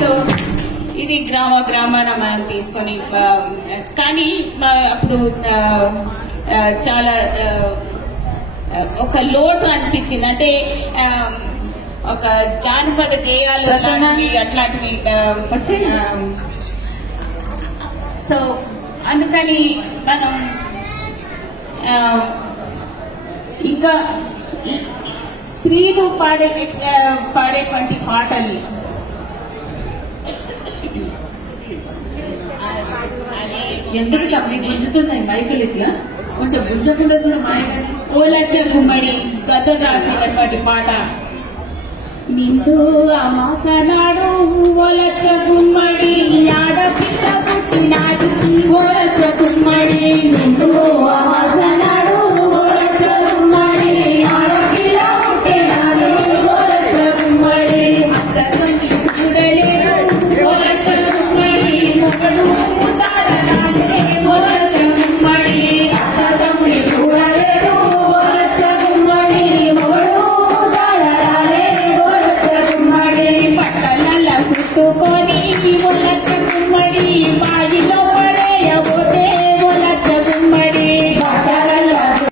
So ఇది గ్రామాన మనం తీసుకొని కానీ అప్పుడు చాలా ఒక లోటు అనిపించింది. అంటే ఒక జానపద గేయాలు అట్లాంటివి సో అందుకని మనం ఇంకా స్త్రీలు పాడేటువంటి పాటలు ఎందుకు గుంజుతున్నాయి మైకులు ఇట్లా కొంచెం గుంజకుండా ఓలచ్చ గుమ్మడి గద్ద రాసినటువంటి పాట. నిండు అమాసనాడు ఓలచ్చ గుమ్మడి ఆడపిల్ల పుట్టినాడు ఓలచ్చ గుమ్మడి నిండు అమాసనాడు